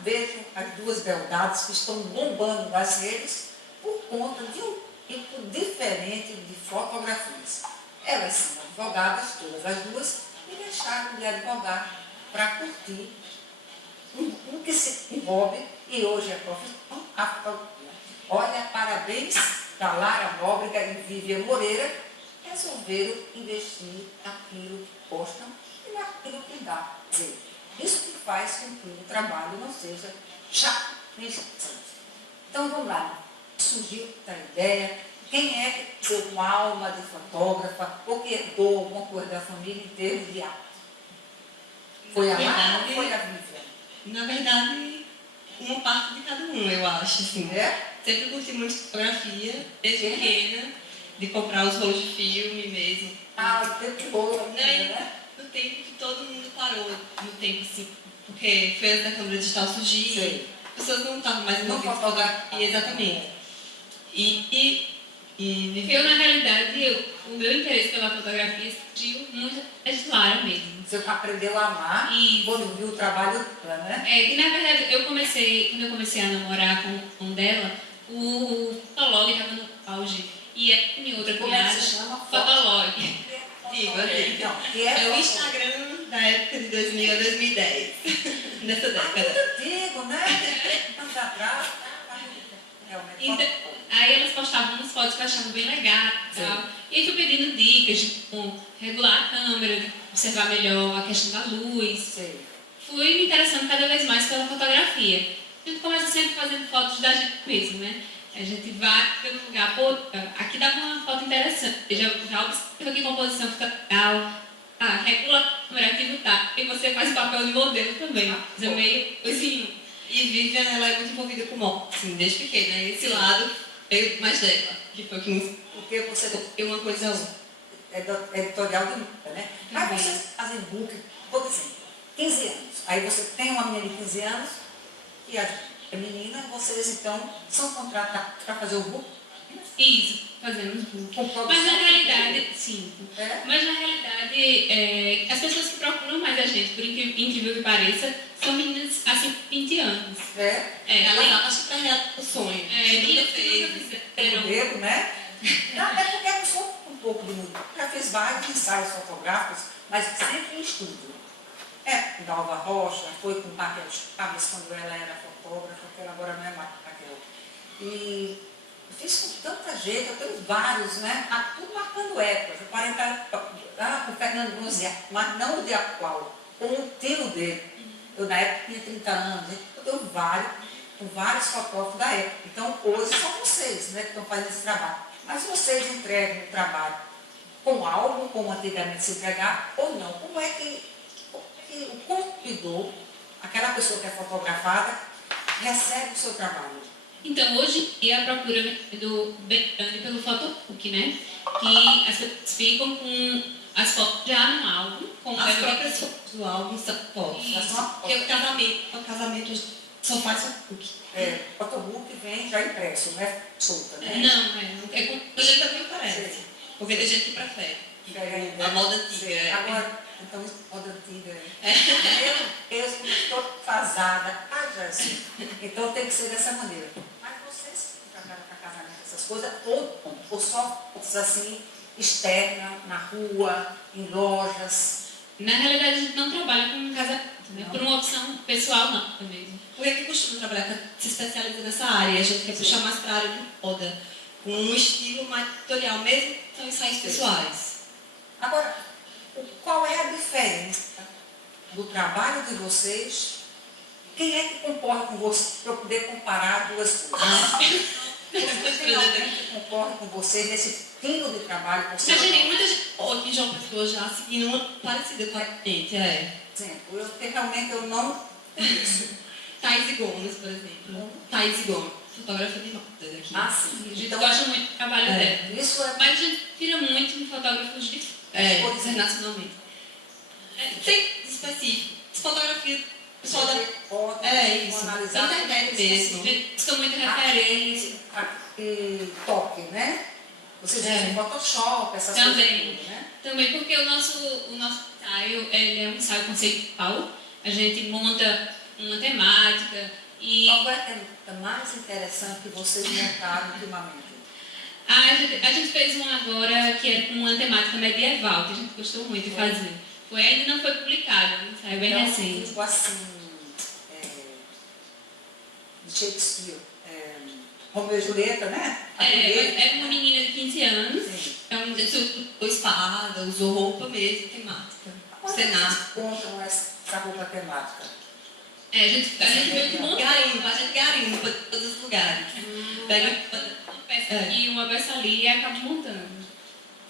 vejo as duas beldades que estão bombando nas redes por conta de um tipo diferente de fotografias. Elas são advogadas, todas as duas, e deixaram de advogar para curtir um que se envolve, e hoje é profissão, a fotografia. Olha, parabéns para Lara Nóbrega e Vivian Moreira, resolveram investir naquilo que gostam e naquilo que dá. Quer dizer, isso que faz com que o trabalho não seja chato nem estressante. Então vamos lá, surgiu a ideia, quem é que foi com alma de fotógrafa ou que herdou alguma coisa da família em termos de arte? Foi a Lara ou foi a Vivian? Na verdade, uma parte de cada um, eu acho, assim. É? Sempre curti muito fotografia, desde pequena, de comprar os rolos de filme mesmo. Ah, o tempo todo, né? No tempo que todo mundo parou, no tempo assim, porque foi antes da câmera digital surgir, sim, as pessoas não estavam mais envolvidas com fotografia, exatamente. Eu, na realidade, o meu interesse pela fotografia surgiu muito de Lara mesmo. Você aprendeu a amar quando viu o trabalho dela, né? E na verdade, quando eu comecei a namorar com dela, o Fotolog estava no auge. E em outra viagem, Fotolog. É o Instagram da época de 2000 a 2010. Nessa década. Antigo, né? Anos atrás, realmente. Então, aí elas postavam umas fotos que eu achava bem legais e tal. E aí fui pedindo dicas de como regular a câmera, de observar melhor a questão da luz. Sim. Fui me interessando cada vez mais pela fotografia. A gente começa sempre fazendo fotos da gente mesmo, né? A gente vai pelo lugar, pô, aqui dá uma foto interessante. Já observa que a composição fica legal. Regula a câmera aqui no tá. E você faz o papel de modelo também. É meio assim. E Vivian, ela é muito envolvida com moda, assim, desde pequena. E esse lado veio mais dela, que foi que me... Porque você tem uma coisa editorial de música, né? Mas vocês fazem book, por exemplo, 15 anos. Aí você tem uma menina de 15 anos e a menina, vocês então são contratados para fazer o book? Isso, fazemos book. Mas na realidade, sim. Mas na realidade, as pessoas que procuram mais a gente, por incrível que pareça, são meninas assim, 20 anos. Elas acham que é o sonho. Meninas que nunca fizeram. Medo, né? Não, é porque eu sou um pouco de mundo. Já fiz vários ensaios fotográficos, mas sempre em estúdio. Com Dalva Rocha, foi com Raquel Chaves quando ela era fotógrafa, que ela agora não é mais Raquel. E fiz com tanta gente, eu tenho vários, né? Tudo marcando épocas. Eu parei com o Fernando Gonziá, mas não o de qual, com o tio dele. Eu na época tinha 30 anos, eu tenho vários fotógrafos da época. Então hoje são vocês, né, que estão fazendo esse trabalho. Mas vocês entregam o trabalho com algo, como antigamente se entregava, ou não? Como é que o consumidor, aquela pessoa que é fotografada, recebe o seu trabalho? Então, hoje em dia, a procura do bem grande pelo photobook, né? Que as pessoas ficam com as fotos já no álbum. Com as próprias fotos do álbum são fotos. Porque o casamento só faz photobook. Photobook vem já impresso, não é solta, né? Não, é como a gente também parece. Porque tem gente que prefere. A moda antiga. Agora, então, moda antiga. Eu estou fasada. Jesus. Então tem que ser dessa maneira. Mas vocês trabalham para casamento, essas coisas, ou só fotos assim, externa, na rua, em lojas? Na realidade, a gente não trabalha com casamento, né? Por uma opção pessoal, não, mesmo. Por que costuma trabalhar, se especializa nessa área? A gente quer puxar mais para a área de moda, com um estilo mais editorial, mesmo que são ensaios pessoais. Agora, qual é a diferença do trabalho de vocês? Quem é que concorda com você para eu poder comparar duas coisas? Tem alguém que concorda com vocês nesse estilo de trabalho? Já tem muita gente aqui em João Pessoa já seguindo uma parecida com a gente, Exemplo, realmente eu não conheço. Thaís Gomes, por exemplo. Thaís Gomes, fotógrafa de moda aqui. Sim. A gente gosta muito do trabalho dela. Mas a gente tira muito de fotógrafos de internacionalmente. Tem específico. Fotografia, pessoal da... isso. Da internet mesmo. Busca muita referência. E toque, né? Vocês usam Photoshop, essas coisas. Né? Também porque o nosso ensaio, ele é um ensaio conceitual. A gente monta uma temática. E Qual foi a temática mais interessante que vocês montaram ultimamente? a gente fez uma agora que era com uma temática medieval, que a gente gostou muito de fazer. Ainda não foi publicado, saiu bem Então, recente. tipo assim, de Shakespeare, Romeu e Julieta, né? Era uma menina de 15 anos. Sim. Então, usou espada, usou roupa mesmo, temática. Como Cenário. vocês contam essa roupa temática? A gente veio que montou Garimpa, a gente garimpa de todos os lugares. Pega uma peça aqui, uma peça ali e acaba montando.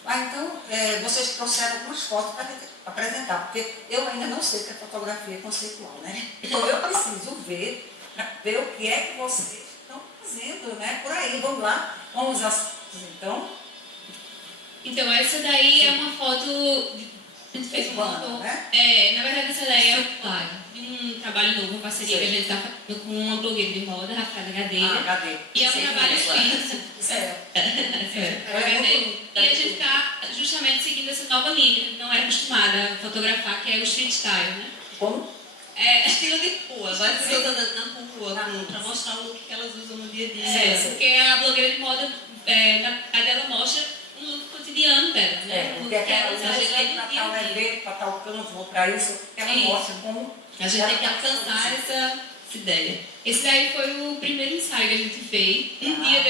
Então, vocês trouxeram algumas fotos para apresentar, porque eu ainda não sei o que é fotografia conceitual, né? Então, eu preciso ver, para ver o que é que vocês estão fazendo, né? Por aí, vamos lá, vamos às fotos, então. Então, essa daí é uma foto. A gente fez uma foto. né? Na verdade, essa daí é um trabalho novo, uma parceria que a gente está fazendo com uma blogueira de moda, Rafaela Gadeira. HD. E é um trabalho fixo. E a gente está justamente seguindo essa nova linha, que a gente não era acostumada a fotografar, que é o street style, né? Como? estilo de rua, vai ser andando na rua, para mostrar o look que elas usam no dia a dia. Porque a blogueira de moda, na verdade, ela mostra um look cotidiano dela, né? Porque aquela elas gente usam tem no para dia a tal dia. evento, para tal canto, ou para isso, ela Isso. mostra como. A gente tem que alcançar essa ideia. Esse daí foi o primeiro ensaio que a gente fez. Um dia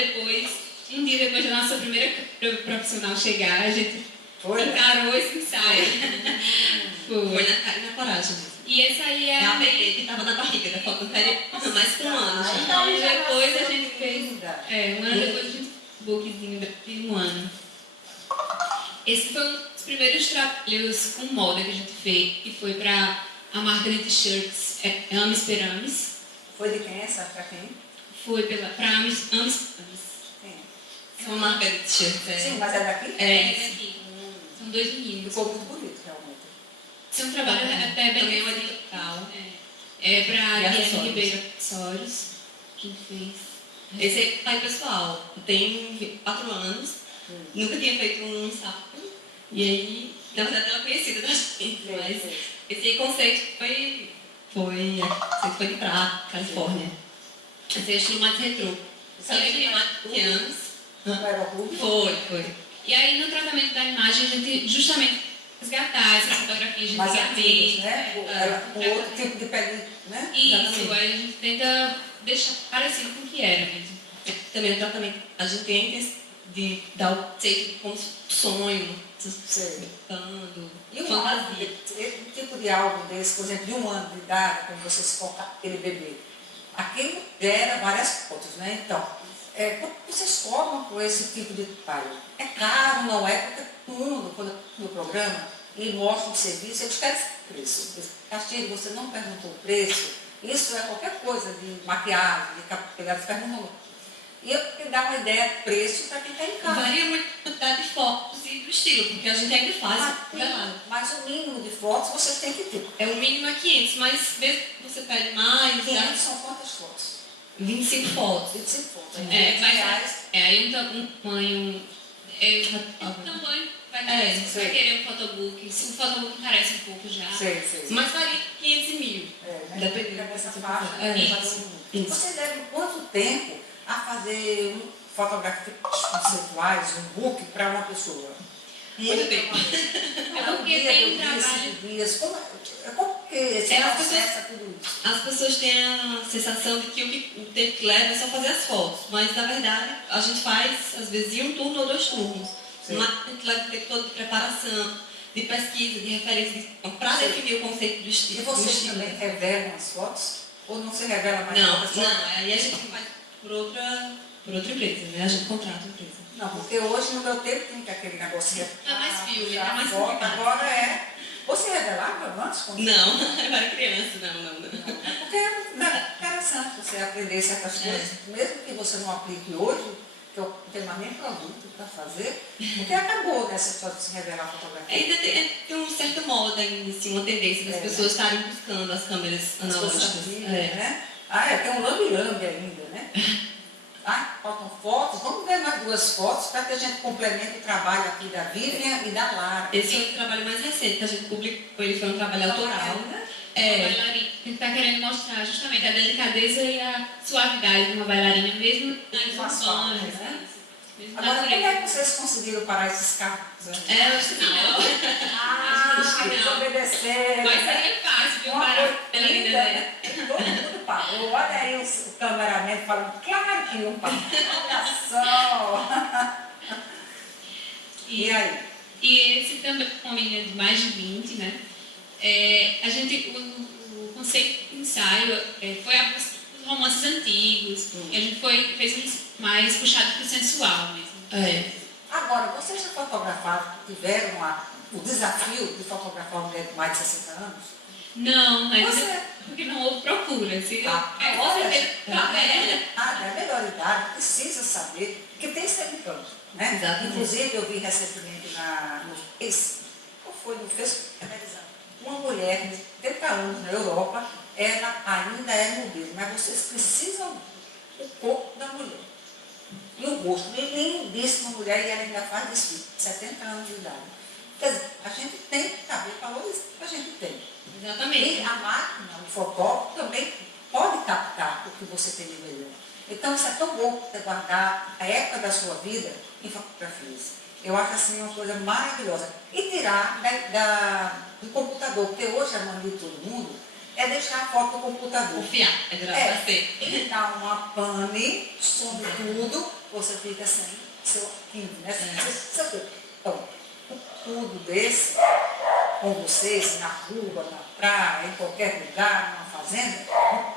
depois da nossa primeira profissional chegar, a gente encarou esse ensaio. Foi na cara e na coragem mesmo. E esse aí é a bebê que estava na barriga da foto há mais que um ano já. Então, depois a gente fez. Ainda. Um ano depois a gente fez um bookzinho de um ano. Esse foi um dos primeiros trabalhos com moda que a gente fez, que foi para a marca de t-shirts Ames Perames. Foi de quem essa? Para quem? Foi para Ames Perames. Quem? É uma marca de t-shirt. Sim, mas é daqui? Daqui. São dois meninos. Ficou muito bonito, realmente. Esse é um trabalho até bem. Também é uma digital. É para Guilherme acessórios. Ribeiro Acessórios, que fez. Esse é pai pessoal. Tem 4 anos. Nunca tinha feito um sapo. E aí, na verdade, ela é conhecida da gente. Mas esse conceito foi de Praia, Califórnia. Esse é o estilo mais retrô. Sabe Ele tem mais de 15 anos. No aeroclube? Foi. E aí, no tratamento da imagem, a gente justamente resgatar essas fotografias de Mais antigamente. antigas, né? Ela com outro tipo de pele, né? Isso, aí a gente tenta deixar parecido com o que era mesmo. Também o tratamento, a gente tem de dar o conceito como sonho, Sei. cantando, E um fantasia. tipo de álbum desse, por exemplo, de 1 ano de idade, quando você se coloca aquele bebê, aquilo gera várias fotos, né? Então, quando vocês cobram por esse tipo de trabalho, é caro, não é? Porque todo mundo, quando no programa, e mostra o serviço, eles querem preço. Castilho, você não perguntou o preço, isso é qualquer coisa de maquiagem, de cabelo, você perguntou. E eu queria dar uma ideia de preço para quem está em casa. Varia muito a quantidade de fotos e do estilo, porque a gente ainda faz revelado. Mas o mínimo de fotos você tem que ter. É o mínimo é 500, mas mesmo que você pede mais, 500 são quantas fotos? 25 fotos. 25 fotos. Aí um tamanho. O tamanho vai você vai querer um photobook. Se o photobook encarece um pouco já. Sei. Mas varia 500 e 1000. Dependendo dessa faixa. Isso. Você leva quanto tempo a fazer fotografias conceituais, um book para uma pessoa? Muito tempo. É porque tem um trabalho. Dias. Como que você acessa tudo isso? As pessoas têm a sensação de que o tempo que leva é só fazer as fotos, mas na verdade a gente faz, às vezes, um turno ou 2 turnos. Mas a gente leva o tempo todo de preparação, de pesquisa, de referência, para definir o conceito do estilo. E vocês também revelam as fotos? Ou não se revela mais? Não, aí a gente faz por outra empresa, né? A gente contrata a empresa. Não, porque hoje no meu tempo tinha aquele negocinho. É mais filme, já é mais foto, complicado. Agora é. Você revelava antes? Quando Não, eu era criança, não. Porque é interessante você aprender certas coisas, mesmo que você não aplique hoje, que eu não tenho mais nem produto para fazer, porque acabou nessa história de se revelar fotografia. Ainda tem uma certa moda, assim, uma tendência das pessoas estarem buscando as câmeras analógicas. Né? Tem um lambe-lambe ainda, né? Faltam fotos. Vamos ver mais 2 fotos para que a gente complemente o trabalho aqui da Vivian e da Lara. Esse foi o trabalho mais recente que a gente publicou, ele foi um trabalho autoral. bailarina. A gente está querendo mostrar justamente a delicadeza e a suavidade de uma bailarina, mesmo nas Faz funções, parte, né? mesmo Agora, natureza. como é que vocês conseguiram parar esses carros? Eu acho que não. Eles obedeceram. Mas seria fácil, viu, Uma parar coisa a bailarina linda, dela. né? Todo mundo parou. Olha aí o cameraman falando, claro que iam parar. Olha só. E aí? E esse também, com uma menina de mais de 20, né? A gente, o conceito de ensaio foi a busca dos romances antigos. E a gente fez um mais puxado para o sensual mesmo. Agora, vocês já fotografaram, tiveram o desafio de fotografar uma mulher de mais de 60 anos? Não, mas Você? porque não houve procura. Se olha, você teve a melhor idade precisa saber, porque tem sempre campo, né? Exatamente. Inclusive, eu vi recentemente no Face, ou foi no Facebook, uma mulher de 30 anos na Europa, ela ainda é modelo, mas vocês precisam o corpo da mulher. E o rosto. Ninguém disse uma mulher e ela ainda faz desfile, 70 anos de idade. Quer dizer, a gente tem que saber valorizar o que a gente tem. Exatamente. E a máquina, o fotógrafo, também pode captar o que você tem de melhor. Então, isso é tão bom você guardar a época da sua vida em fotografias. Eu acho assim uma coisa maravilhosa. E tirar do computador, porque hoje a mania de todo mundo é deixar a foto no computador. Confiar, é virar pra ser. E dá uma pane, some tudo, você fica sem seu arquivo, né? Então, tudo desse, com vocês, na rua, na praia, em qualquer lugar, numa fazenda,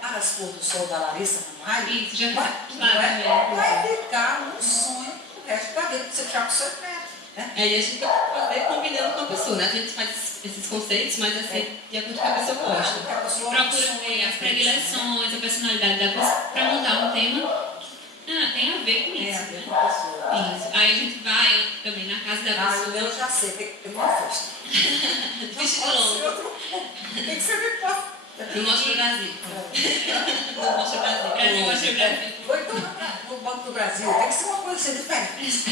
as cores do sol da Larissa Ramalho, Isso, já tá vai ficar um sonho pro resto da vida, você já com seu neto, né? Aí a gente tem que fazer combinando com a pessoa, né? A gente faz esses conceitos, mas assim, de acordo com a pessoa gosta. Procura ver as predileções, a personalidade da pessoa, para montar um tema que tem a ver com Tem a isso. ver com a pessoa. Isso. Aí a gente vai também na casa da pessoa. Eu já sei, tem que ter uma festa. Vestido longo. Tem que ser bem forte. Não mostra o Brasil. Não mostra o Brasil. Brasil, mostra o Brasil. Ou então no Banco do Brasil, tem que ser uma coisa assim diferente.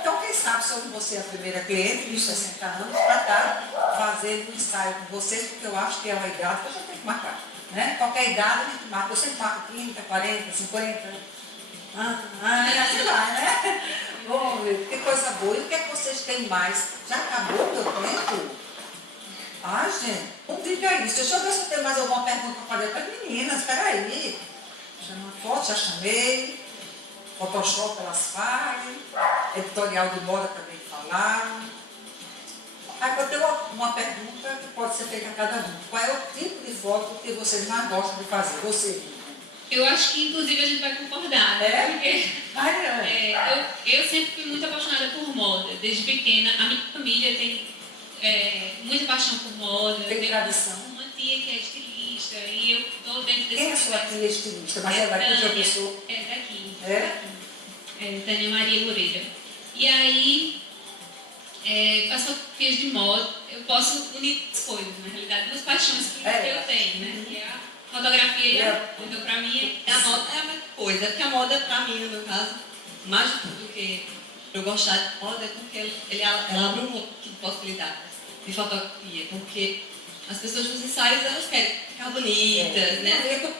Então, quem sabe se você é a primeira cliente de 60 anos para estar fazendo um ensaio com vocês, porque eu acho que é uma idade que a gente tem que marcar. Né? Qualquer idade a gente marca. Eu sempre marco 30, 40, 50. Assim vai, né? Vamos ver, que coisa boa. E o que é que vocês têm mais? Já acabou o teu tempo? Ai, gente, não diga isso. Deixa eu ver se eu tenho mais alguma pergunta para fazer para as meninas. Espera aí. Chama foto, já chamei. Photoshop elas fazem. Editorial de moda também falaram. Aí eu tenho uma pergunta que pode ser feita a cada um. Qual é o tipo de foto que vocês mais gostam de fazer? Você, Eu acho que, inclusive, a gente vai concordar, né? Porque eu sempre fui muito apaixonada por moda, desde pequena. A minha família tem muita paixão por moda. Tem tradição. Uma tia que é estilista e eu estou dentro desse quem é sua tia estilista? Mas é daqui de uma pessoa? É daqui. É? Tânia Maria Moreira. E aí, com as fotografias de moda, eu posso unir as coisas, na realidade, duas paixões que eu tenho, né? Que é a fotografia e a moda. Então, para mim, A moda é a mesma coisa, porque a moda, pra mim, no meu caso, mais do que eu gostar de moda, é porque ela abre um monte de possibilidades de fotografia, porque as pessoas nos ensaios, elas querem ficar bonitas, né? Elas estão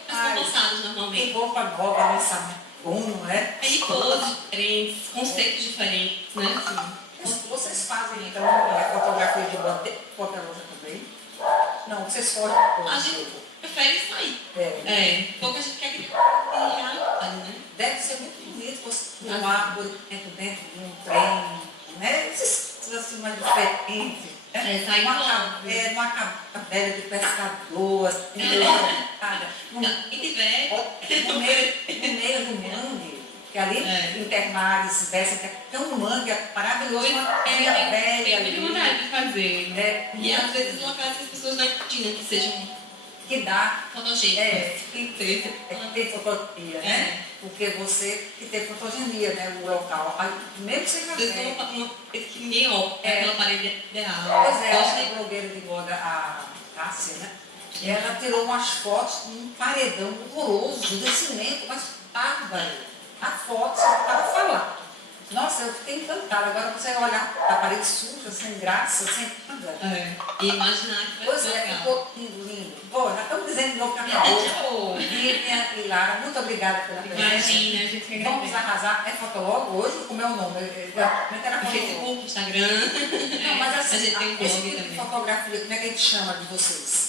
cansadas normalmente. Tem roupa nova, lançamento bom, não é? Aí poses diferentes, conceitos diferentes, né? Assim. Vocês fazem, então, fotografia de moda, qualquer outra também? Não, vocês fogem. A gente prefere isso aí. Pouca gente quer criar realidade, né? Deve ser muito bonito você filmar, por exemplo, dentro de um trem, né? Essas coisas assim mais diferentes. Sair uma cabela de pescador, assim, E tiver. no meio do mangue, que ali Intermares, tem um mangue maravilhoso, uma ilha velha eu tenho muita vontade de fazer. né? E às vezes locais que as pessoas não imaginam que sejam Que dá fotogênicos. que tem fotografia, né? Porque você que tem fotogenia, né? O local. Aí, mesmo que seja Às vezes velho. uma coisa que ninguém olha, aquela parede ideal. Pois é, Gosta a blogueira de moda, a Cássia, né? Ela tirou umas fotos num paredão horroroso, de cimento, mas bárbaro. A foto só para falar. Nossa, eu fiquei encantada. Agora você olhar a parede suja, sem graça, sem nada. E imaginar que vai Pois ser é, legal. ficou lindo, lindo. Bom, já estamos dizendo de novo que acabou. Vivian e Lara, muito obrigada pela presença. Imagina, a gente que Vamos agradece. arrasar. É Fotologo hoje? Como é o nome? Como é que era No Fotologo? Facebook, Instagram. Não, mas A assim, gente tem um esse blog tipo de também. fotografia, como é que a gente chama de vocês?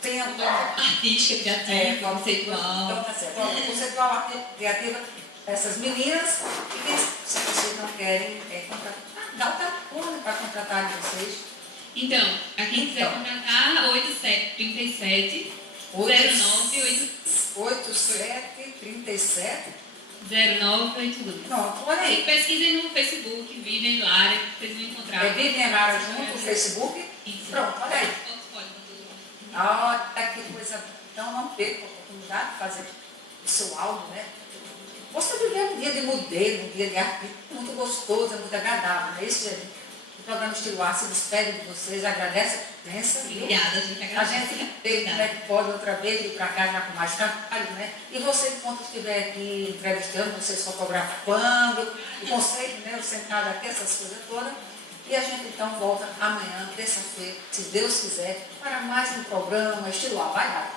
Tem alguma... Artística, criativa, conceitual. Então tá certo. Olha, conceitual, criativa, essas meninas, e se vocês não querem contratar, dá o telefone para contratar de vocês. Então, a quem quiser contratar, 8737 0982. 8737. 0982. Pronto, olha E aí. pesquisem no Facebook, Vivian Lara, que vocês vão encontrar. É Vivian Lara junto no Facebook. Isso. Pronto, olha aí. Portfólio pra todo mundo. Olha que coisa. Então não perca a oportunidade de fazer o seu álbum, né? Você viver um dia de modelo, um dia de artista, muito gostoso, é muito agradável, não é isso, gente? O programa Estilo A se despede de vocês, agradece a presença. viu? Obrigada, a gente A agradece. gente vê como é que pode outra vez ir para cá já com mais trabalho, né? E você, enquanto estiver aqui entrevistando, vocês fotografando, o conceito, né? O sentado aqui, essas coisas todas. E a gente então volta amanhã, terça-feira, se Deus quiser, para mais um programa Estilo A. Vai lá.